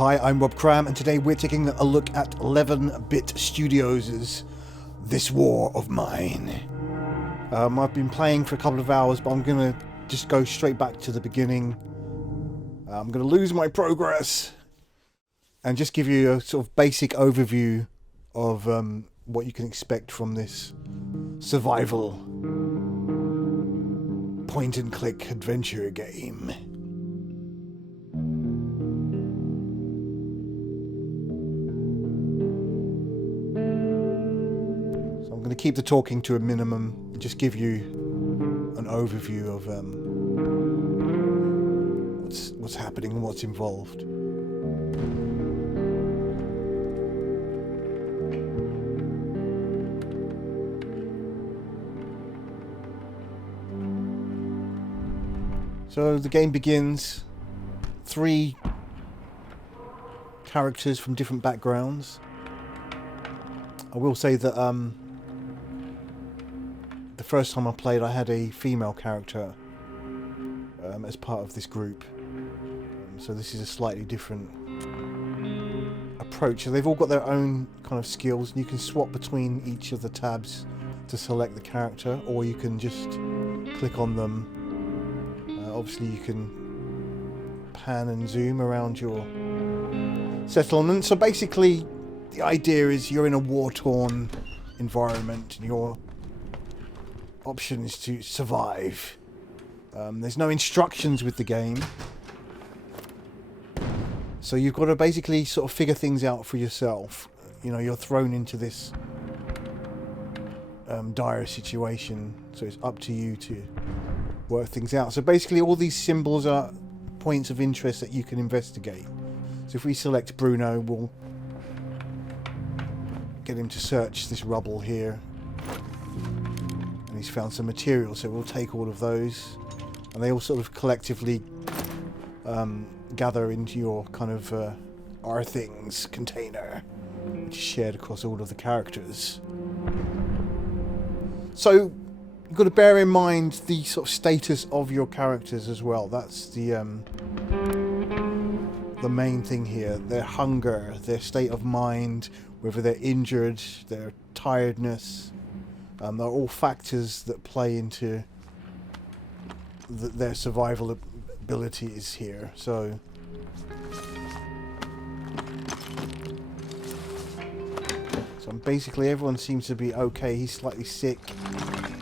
Hi, I'm Rob Cram, and today we're taking a look at 11-Bit Studios' This War of Mine. I've been playing for a couple of hours, but I'm going to just go straight back to the beginning. I'm going to lose my progress and just give you a sort of basic overview of what you can expect from this survival point-and-click adventure game. So I'm going to keep the talking to a minimum and just give you an overview of what's happening and what's involved. So the game begins, 3 characters from different backgrounds. I will say that the first time I played I had a female character as part of this group. So this is a slightly different approach. So they've all got their own kind of skills, and you can swap between each of the tabs to select the character, or you can just click on them. Obviously you can pan and zoom around your settlement. So basically the idea is you're in a war-torn environment and your option is to survive. There's no instructions with the game, so you've got to basically sort of figure things out for yourself. You know, you're thrown into this dire situation, so it's up to you to work things out. So basically all these symbols are points of interest that you can investigate. So if we select Bruno, we'll get him to search this rubble here, and he's found some material, so we'll take all of those, and they all sort of collectively gather into your kind of our things container, which is shared across all of the characters. So you've got to bear in mind the sort of status of your characters as well. That's the main thing here. Their hunger, their state of mind, whether they're injured, their tiredness. They're all factors that play into their survival abilities here. So basically everyone seems to be okay. He's slightly sick.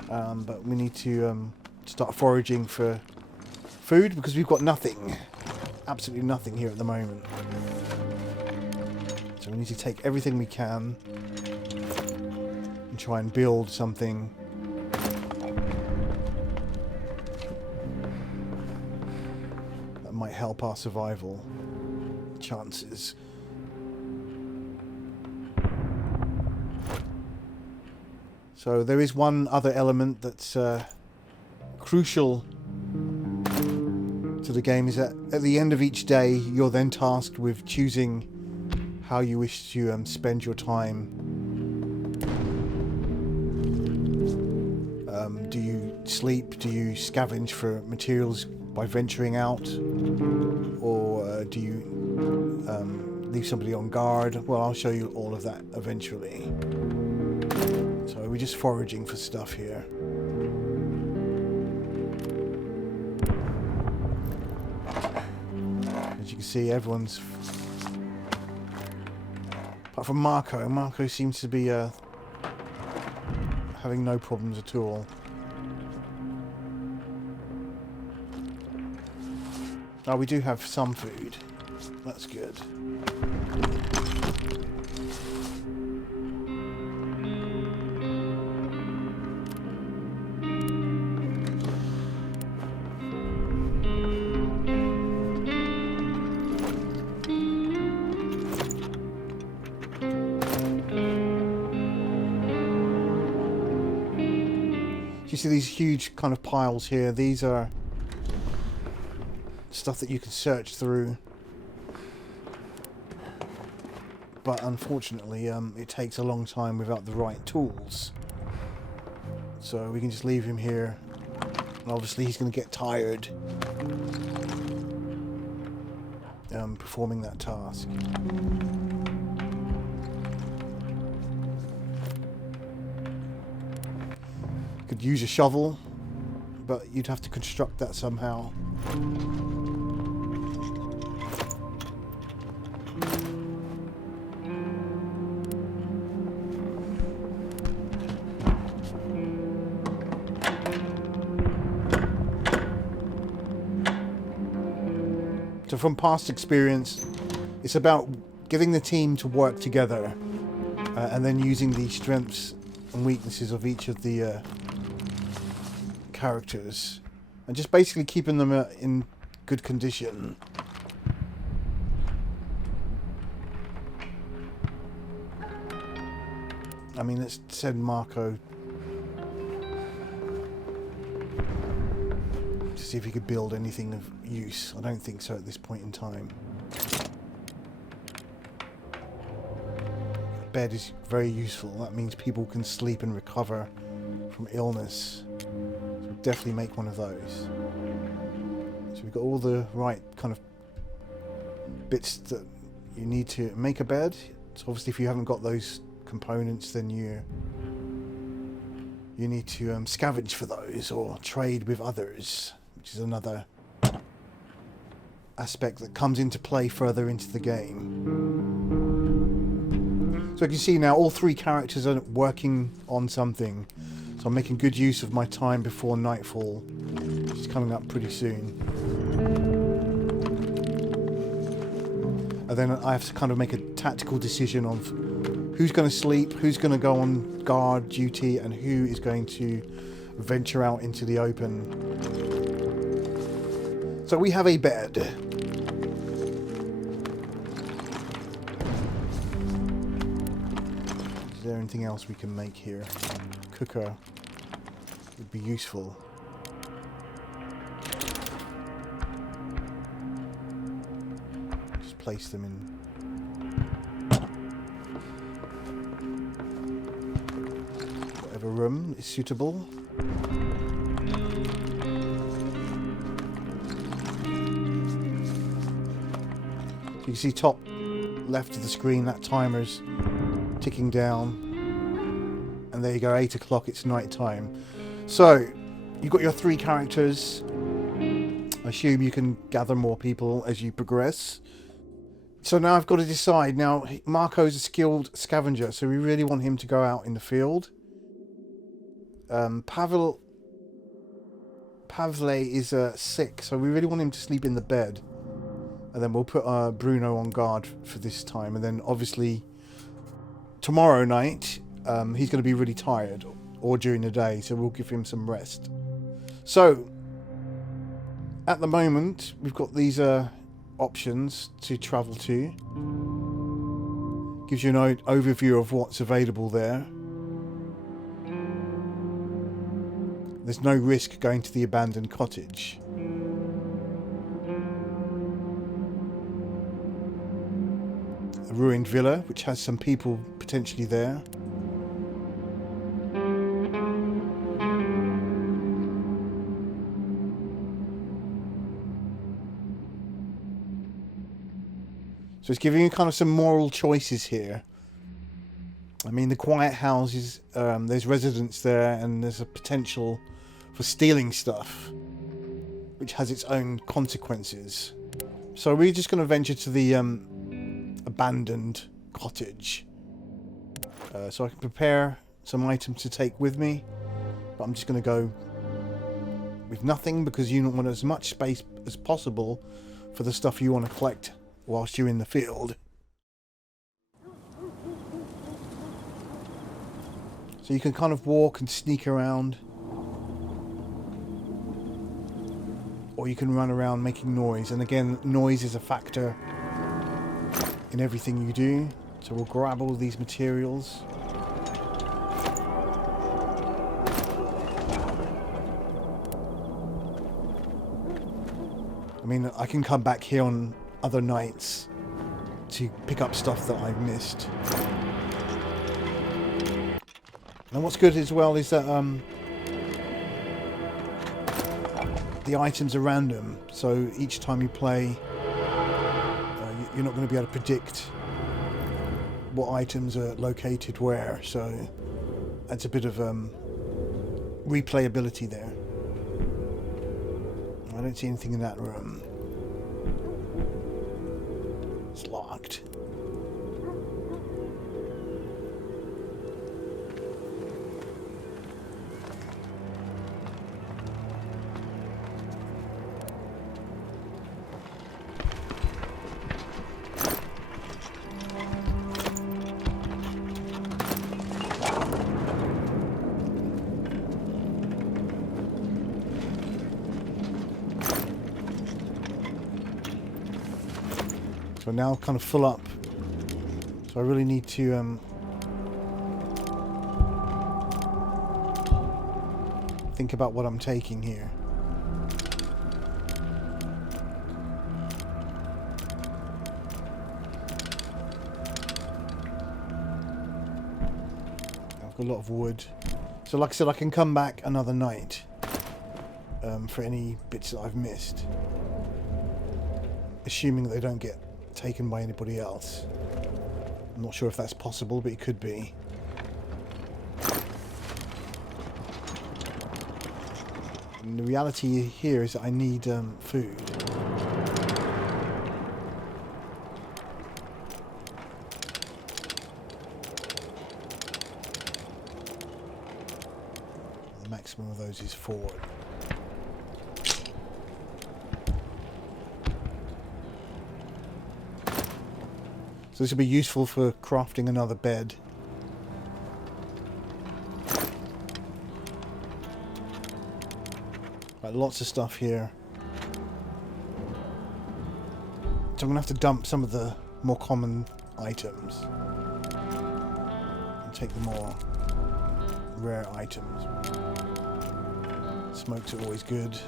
But we need to start foraging for food because we've got nothing. Absolutely nothing here at the moment. So we need to take everything we can and try and build something that might help our survival chances. So there is one other element that's crucial to the game, is that at the end of each day you're then tasked with choosing how you wish to spend your time. Do you sleep? Do you scavenge for materials by venturing out? Or do you leave somebody on guard? Well, I'll show you all of that eventually. So we're just foraging for stuff here. As you can see, everyone's... apart from Marko. Marko seems to be having no problems at all. Oh, we do have some food. That's good. You see these huge kind of piles here. These are stuff that you can search through, but unfortunately it takes a long time without the right tools. So we can just leave him here, and obviously he's going to get tired. performing that task. You could use a shovel, but you'd have to construct that somehow. So from past experience, it's about getting the team to work together and then using the strengths and weaknesses of each of the characters and just basically keeping them in good condition. I mean, let's send MARKO to see if he could build anything of use. I don't think so at this point in time. A bed is very useful. That means people can sleep and recover from illness. So we'll definitely make one of those. So we've got all the right kind of bits that you need to make a bed. So obviously if you haven't got those components, then you need to scavenge for those or trade with others, which is another aspect that comes into play further into the game. So you can see now all three characters are working on something. So I'm making good use of my time before nightfall, which is coming up pretty soon. And then I have to kind of make a tactical decision of who's going to sleep, who's going to go on guard duty, and who is going to venture out into the open. So we have a bed. Is there anything else we can make here? Cooker would be useful. Just place them in. Whatever room is suitable. You can see top left of the screen, that timer's ticking down. And there you go, 8 o'clock, it's night time. So, you've got your three characters. I assume you can gather more people as you progress. So now I've got to decide. Now, MARKO's a skilled scavenger, so we really want him to go out in the field. Pavle is sick, so we really want him to sleep in the bed. And then we'll put Bruno on guard for this time. And then obviously tomorrow night he's going to be really tired, or during the day, so we'll give him some rest. So at the moment we've got these options to travel to. Gives you an overview of what's available there. There's no risk going to the abandoned cottage. A ruined villa, which has some people potentially there. So it's giving you kind of some moral choices here. I mean, the quiet houses, there's residents there, and there's a potential for stealing stuff, which has its own consequences. So we're just going to venture to the abandoned cottage. So I can prepare some items to take with me, but I'm just going to go with nothing because you want as much space as possible for the stuff you want to collect whilst you're in the field. So you can kind of walk and sneak around, or you can run around making noise. And again, noise is a factor in everything you do. So we'll grab all these materials. I mean, I can come back here on other nights to pick up stuff that I've missed. And what's good as well is that the items are random, so each time you play you're not going to be able to predict what items are located where, so that's a bit of replayability there. I don't see anything in that room. It's locked. So now kind of full up. So I really need to think about what I'm taking here. I've got a lot of wood. So like I said, I can come back another night for any bits that I've missed. Assuming that they don't get taken by anybody else. I'm not sure if that's possible, but it could be. And the reality here is that I need food. The maximum of those is 4. So this will be useful for crafting another bed. Right, lots of stuff here. So I'm going to have to dump some of the more common items. And take the more rare items. Smokes are always good.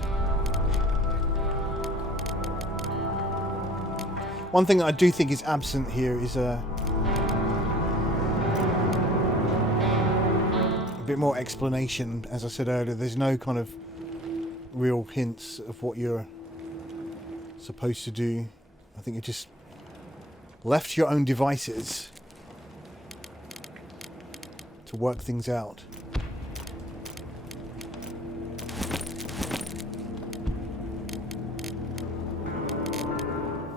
One thing that I do think is absent here is a bit more explanation. As I said earlier, there's no kind of real hints of what you're supposed to do. I think you're just left to your own devices to work things out.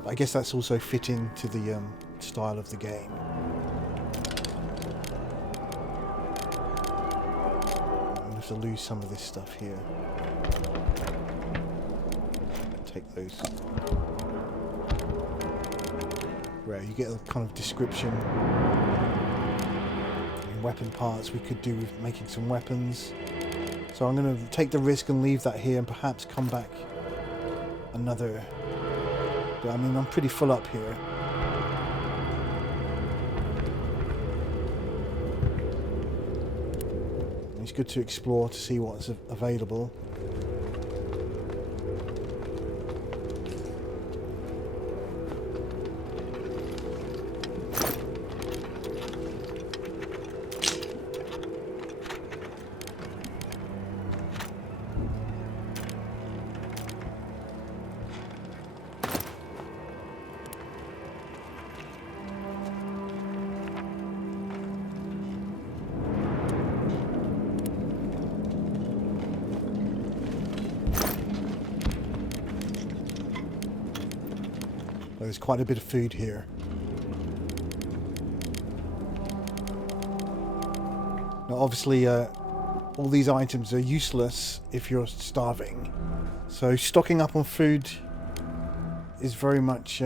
I guess that's also fitting to the style of the game. I'm going to have to lose some of this stuff here. Take those. Rare. You get a kind of description. In weapon parts we could do with making some weapons. So I'm going to take the risk and leave that here and perhaps come back another... I mean, I'm pretty full up here. It's good to explore to see what's available. There's quite a bit of food here. Now obviously all these items are useless if you're starving. So stocking up on food is very much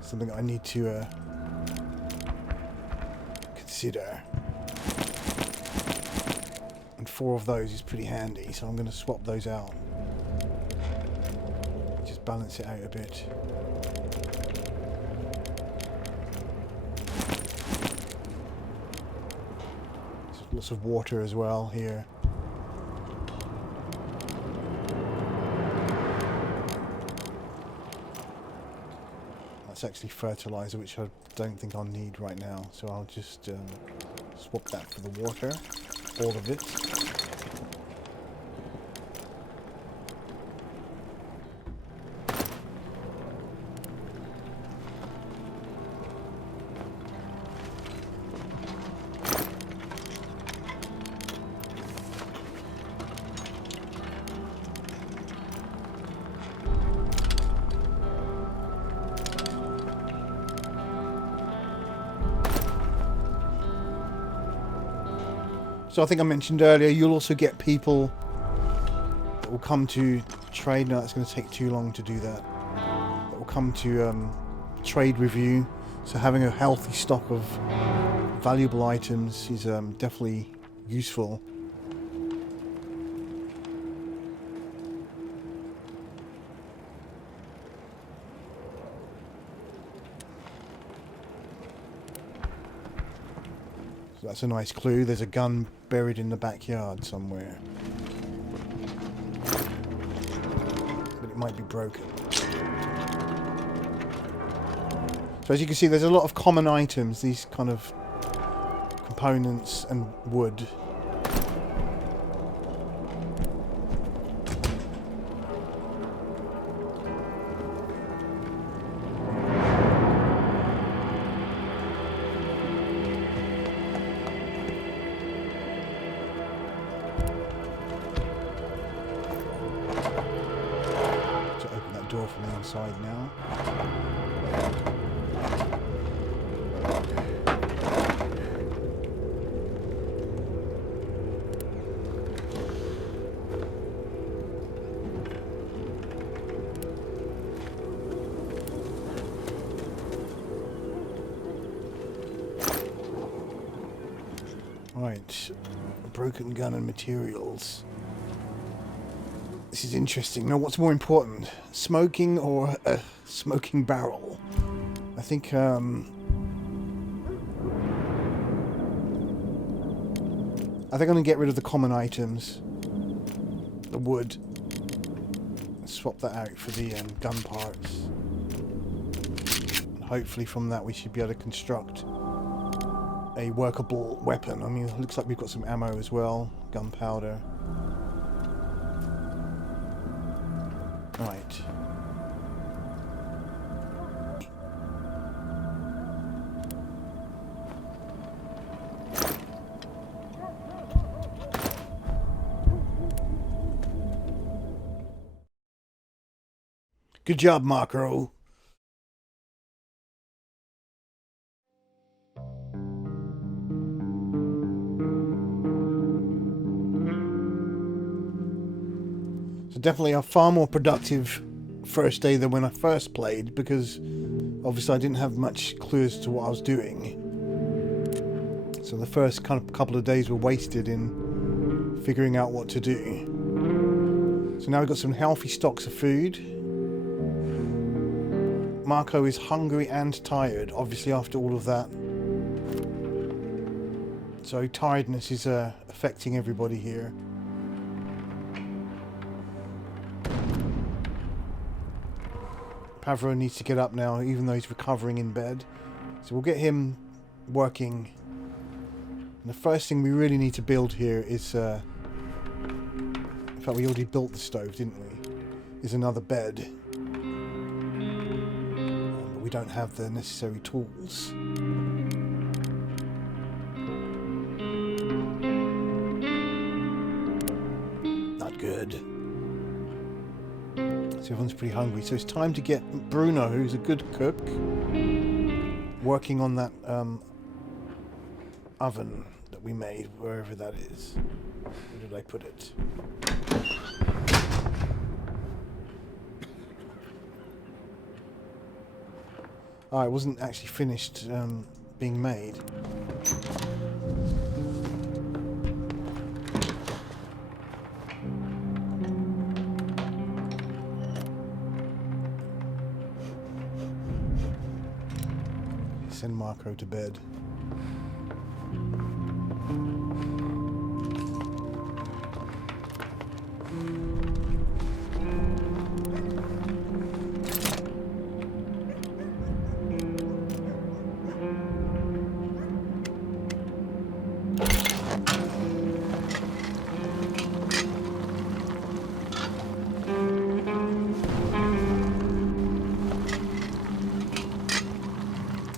something I need to consider. And 4 of those is pretty handy, so I'm going to swap those out. Balance it out a bit. There's lots of water as well here. That's actually fertilizer, which I don't think I'll need right now, so I'll just swap that for the water, all of it. So I think I mentioned earlier, you'll also get people that will come to trade. No, it's going to take too long to do that. That will come to trade with you. So having a healthy stock of valuable items is definitely useful. So that's a nice clue. There's a gun buried in the backyard somewhere. But it might be broken. So as you can see, there's a lot of common items, these kind of components and wood. To open that door from the inside now. Right, a broken gun and materials. This is interesting. Now, what's more important, smoking or a smoking barrel? I think I'm going to get rid of the common items, the wood, and swap that out for the gun parts. And hopefully, from that, we should be able to construct a workable weapon. I mean, it looks like we've got some ammo as well, gunpowder. Right. Good job, MARKO. So definitely a far more productive first day than when I first played, because obviously I didn't have much clue as to what I was doing. So the first kind of couple of days were wasted in figuring out what to do. So now we've got some healthy stocks of food. MARKO is hungry and tired, obviously, after all of that. So tiredness is affecting everybody here. Pavro needs to get up now, even though he's recovering in bed. So we'll get him working. And the first thing we really need to build here is... in fact, we already built the stove, didn't we? Is another bed. But we don't have the necessary tools. Not good. So everyone's pretty hungry. So it's time to get Bruno, who's a good cook, working on that oven that we made, wherever that is. Where did I put it? Oh, it wasn't actually finished being made. Send MARKO to bed.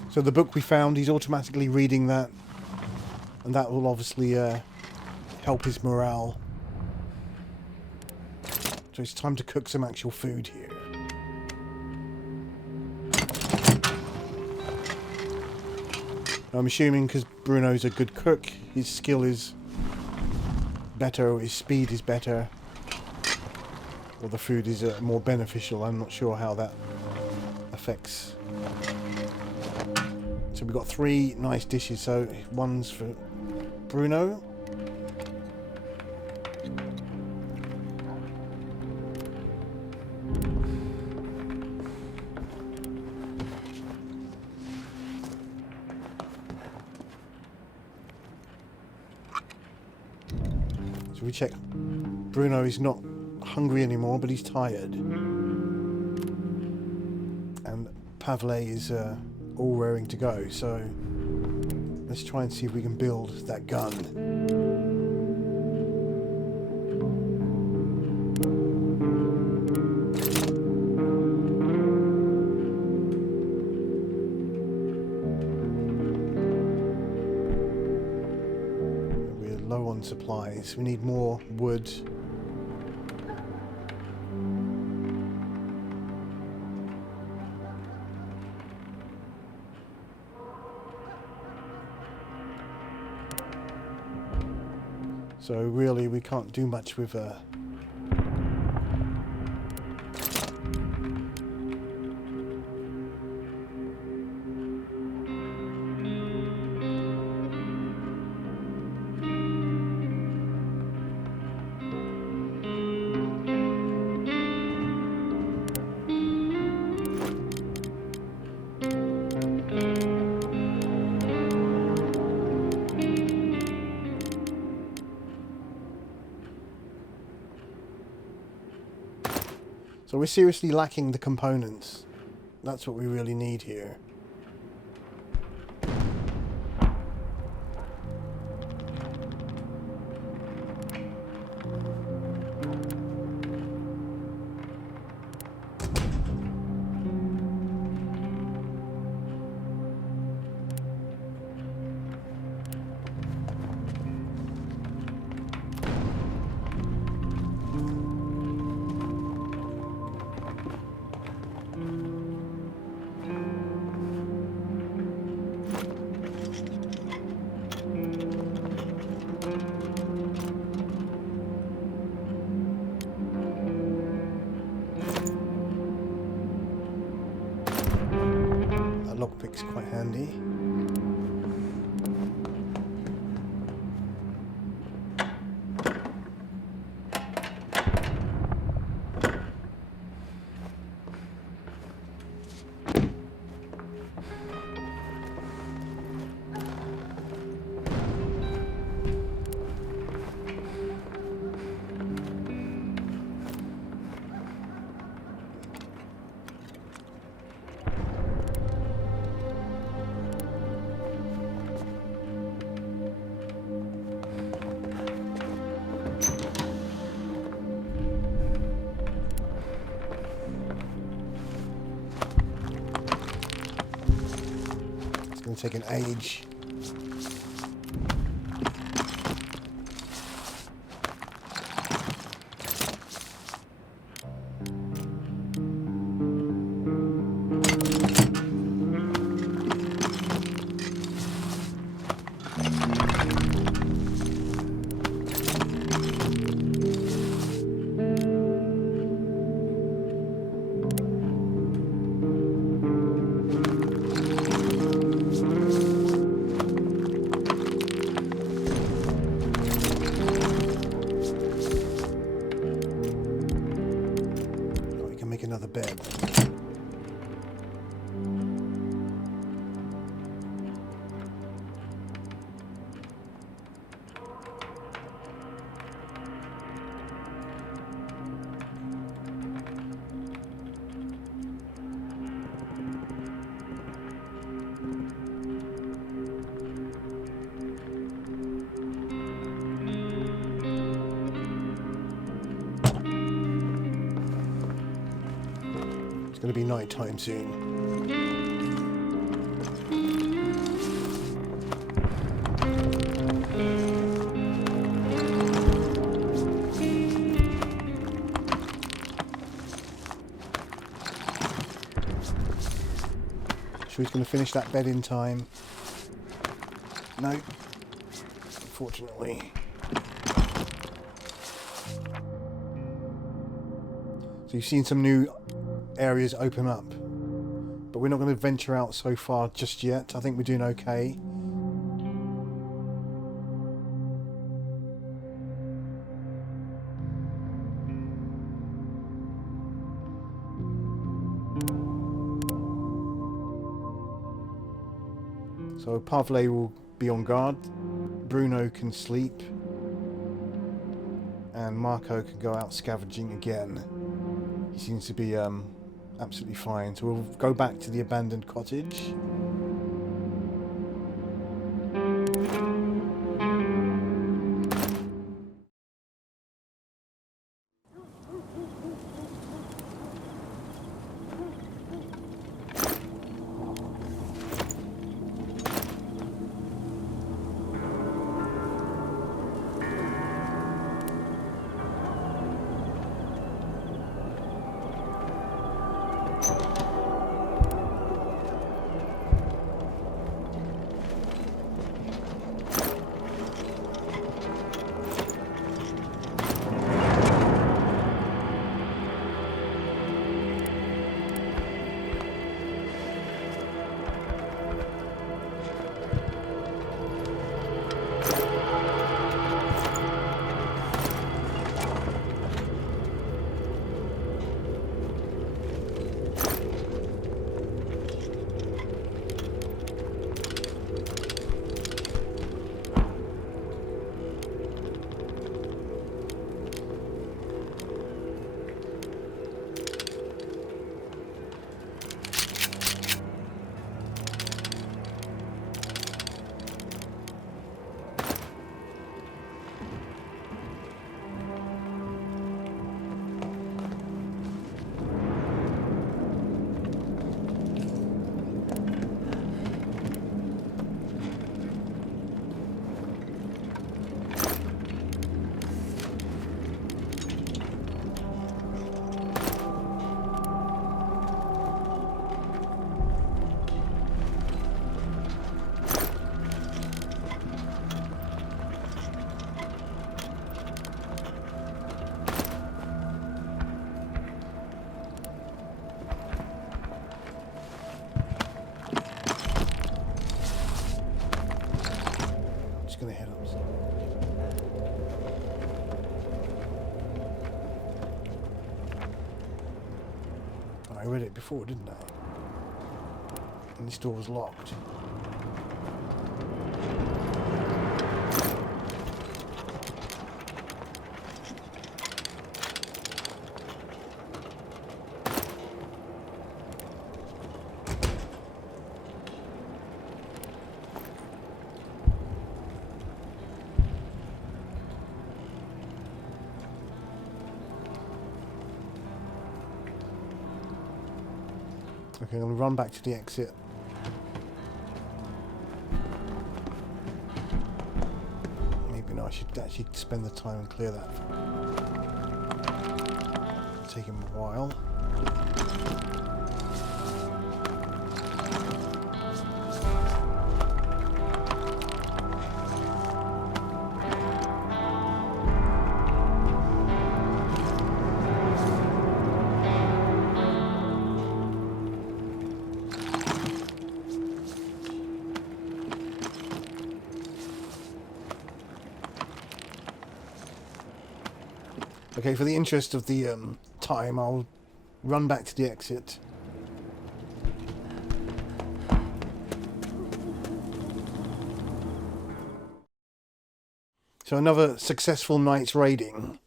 So the book we found, he's automatically reading that, and that will obviously help his morale. So it's time to cook some actual food here. I'm assuming because Bruno's a good cook, his skill is better, or his speed is better, or the food is more beneficial. I'm not sure how that affects. So we've got 3 nice dishes. So one's for Bruno. So we check. Bruno is not hungry anymore, but he's tired. And Pavle is all raring to go. So let's try and see if we can build that gun. Low on supplies. We need more wood. So really we can't do much with So we're seriously lacking the components. That's what we really need here. Lockpick's quite handy. It's going to take an age. Another bed. It's going to be night time soon. Sure he's going to finish that bed in time. No, unfortunately. So you've seen some new areas open up. But we're not going to venture out so far just yet. I think we're doing okay. So Pavle will be on guard. Bruno can sleep. And Marco can go out scavenging again. He seems to be absolutely fine. So we'll go back to the abandoned cottage. Going to head up. I read it before, didn't I? And this door was locked. Okay, I'm going to run back to the exit. Maybe no, I should actually spend the time and clear that. It's taking a while. Okay, for the interest of the time, I'll run back to the exit. So another successful night's raiding.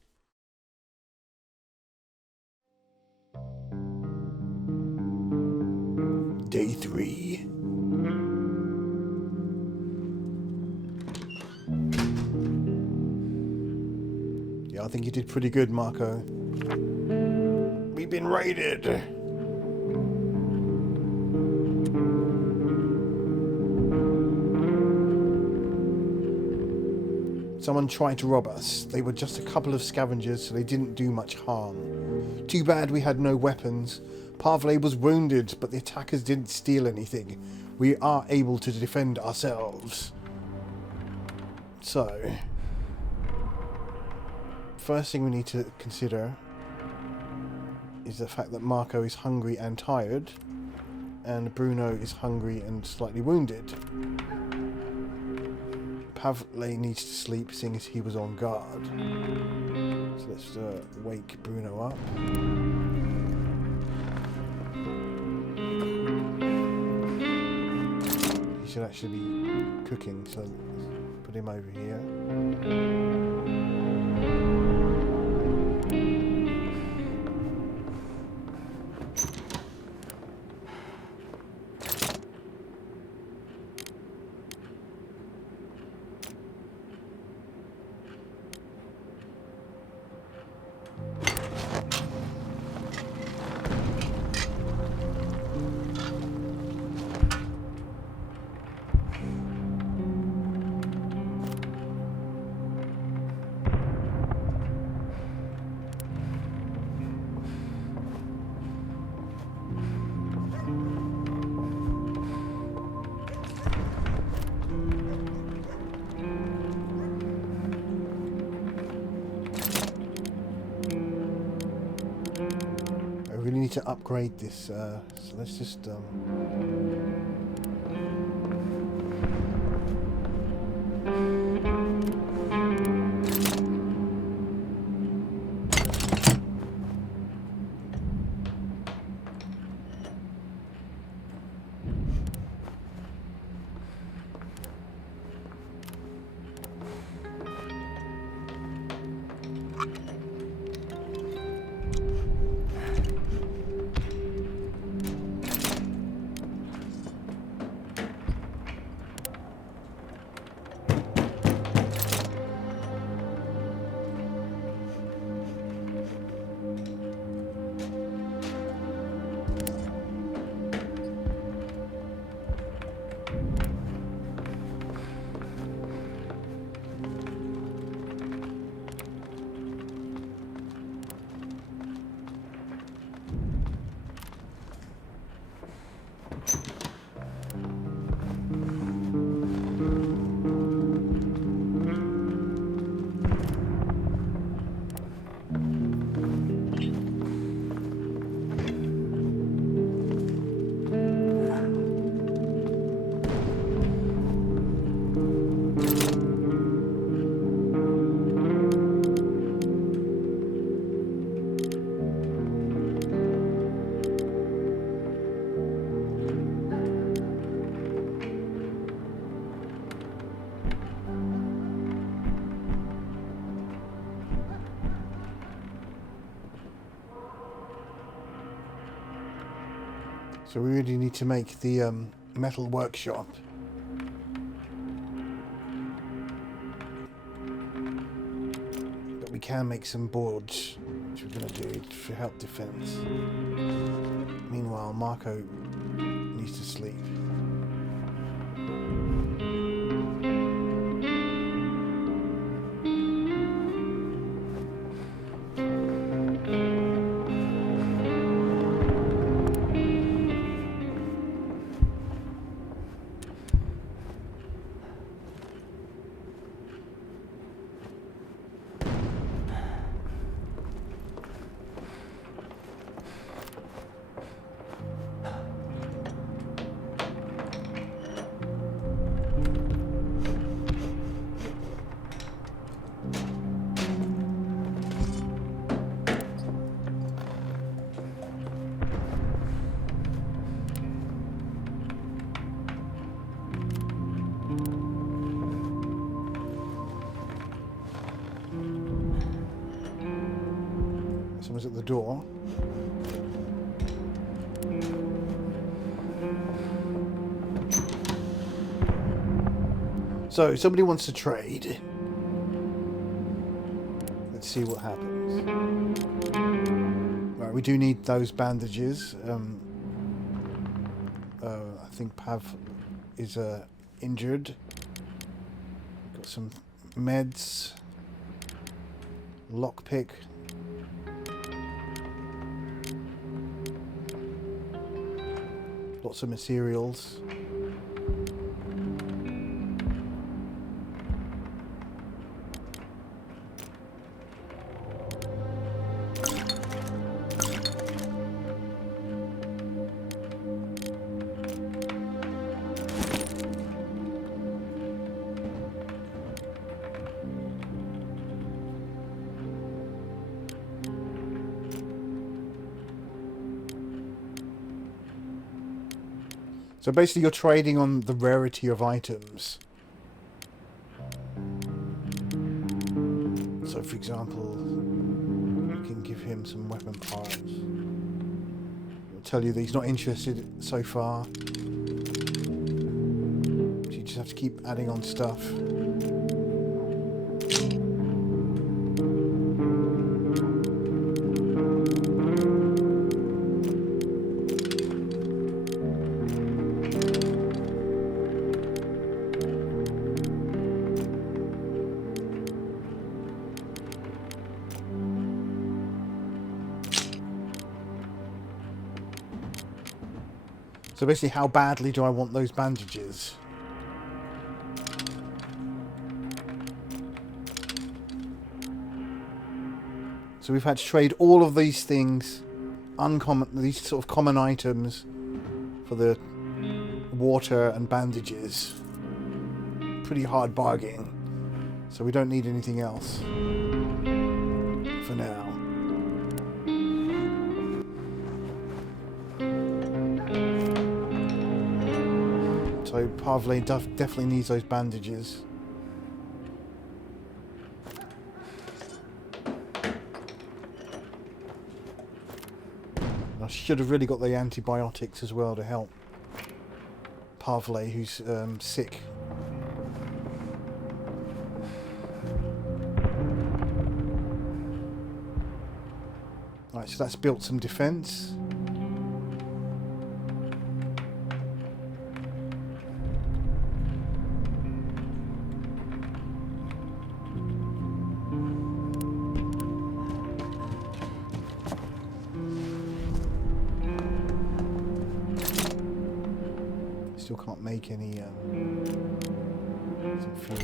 Day 3. I think you did pretty good, Marco. We've been raided. Someone tried to rob us. They were just a couple of scavengers, so they didn't do much harm. Too bad we had no weapons. Pavle was wounded, but the attackers didn't steal anything. We are able to defend ourselves. So... first thing we need to consider is the fact that Marko is hungry and tired, and Bruno is hungry and slightly wounded. Pavle needs to sleep, seeing as he was on guard. So let's wake Bruno up. He should actually be cooking, so let's put him over here. We need to upgrade this, so let's just so we really need to make the metal workshop. But we can make some boards, which we're going to do for help defense. Meanwhile, Marko needs to sleep. Someone's at the door. So, somebody wants to trade. Let's see what happens. Right, we do need those bandages. I think Pav is injured. Got some meds. Lockpick. Lots of materials. So basically you're trading on the rarity of items. So for example, you can give him some weapon parts. It'll tell you that he's not interested so far. So you just have to keep adding on stuff. So basically, how badly do I want those bandages? So we've had to trade all of these things, these sort of common items, for the water and bandages. Pretty hard bargain. So we don't need anything else for now. So Pavle definitely needs those bandages. I should have really got the antibiotics as well to help Pavle, who's sick. Right, so that's built some defense. Still can't make any some fuel.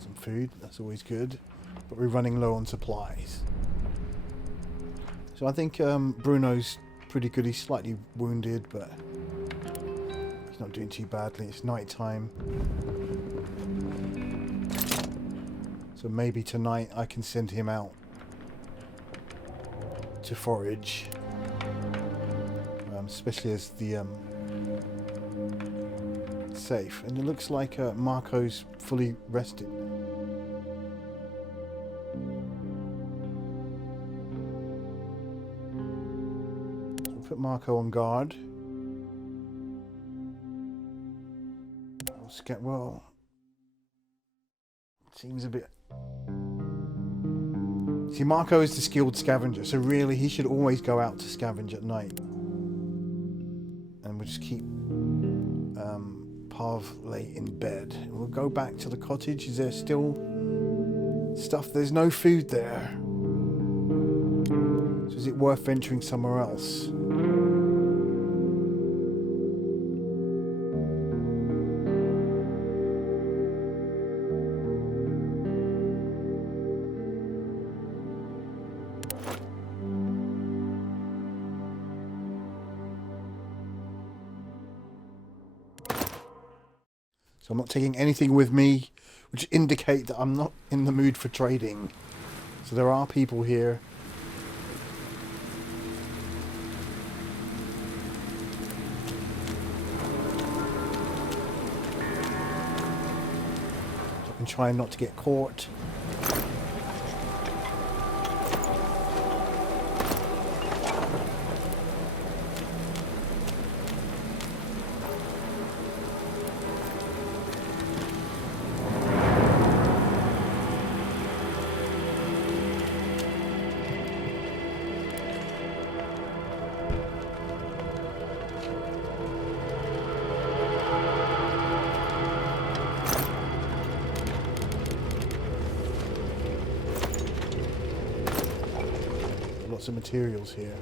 Some food, that's always good, but we're running low on supplies. So I think Bruno's pretty good. He's slightly wounded, but he's not doing too badly. It's night time, so maybe tonight I can send him out to forage, especially as the safe. And it looks like Marko's fully rested. Put Marko on guard. Well, seems a bit... See, Marko is the skilled scavenger, so really he should always go out to scavenge at night. And we'll just keep Pavle in bed. We'll go back to the cottage. Is there still stuff? There's no food there. So is it worth venturing somewhere else? So I'm not taking anything with me, which indicate that I'm not in the mood for trading. So there are people here. So I can try not to get caught. Lots of materials here.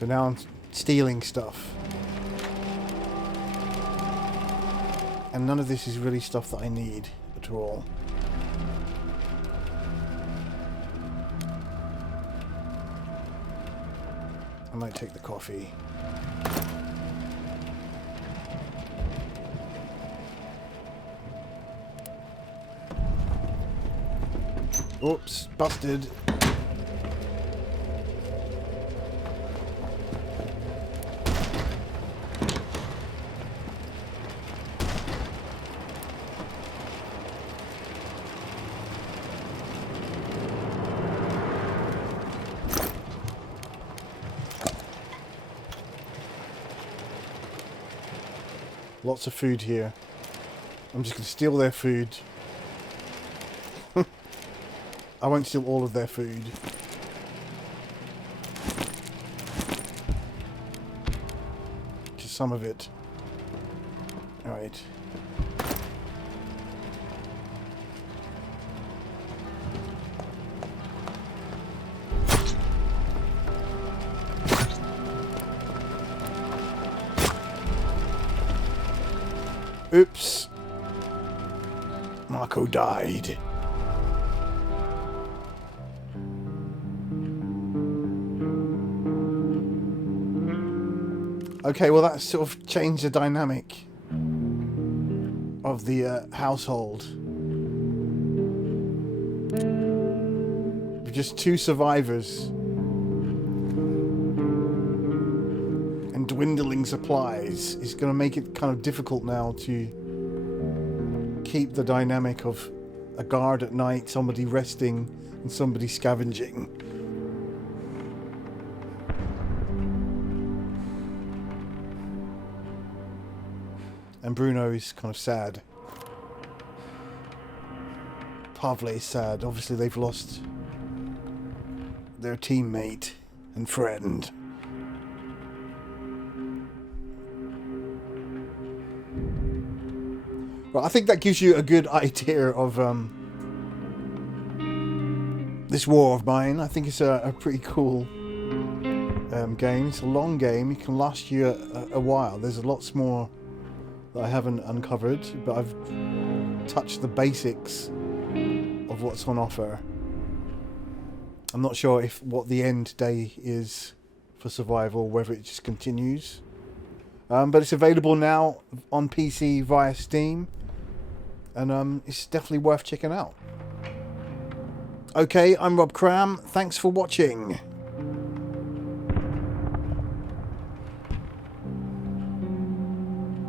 So now I'm stealing stuff. And none of this is really stuff that I need at all. I might take the coffee. Oops, busted. Lots of food here. I'm just going to steal their food. I won't steal all of their food. Just some of it. Alright. Oops. Marko died. Okay, well that sort of changed the dynamic of the household. With just 2 survivors and dwindling supplies is going to make it kind of difficult now to keep the dynamic of a guard at night, somebody resting, and somebody scavenging. And Bruno is kind of sad. Pavle is sad. Obviously they've lost their teammate and friend. Well, I think that gives you a good idea of this war of mine. I think it's a pretty cool game. It's a long game. It can last you a while. There's lots more that I haven't uncovered, but I've touched the basics of what's on offer. I'm not sure what the end day is for survival, whether it just continues. But it's available now on PC via Steam, and it's definitely worth checking out. Okay, I'm Rob Cram. Thanks for watching.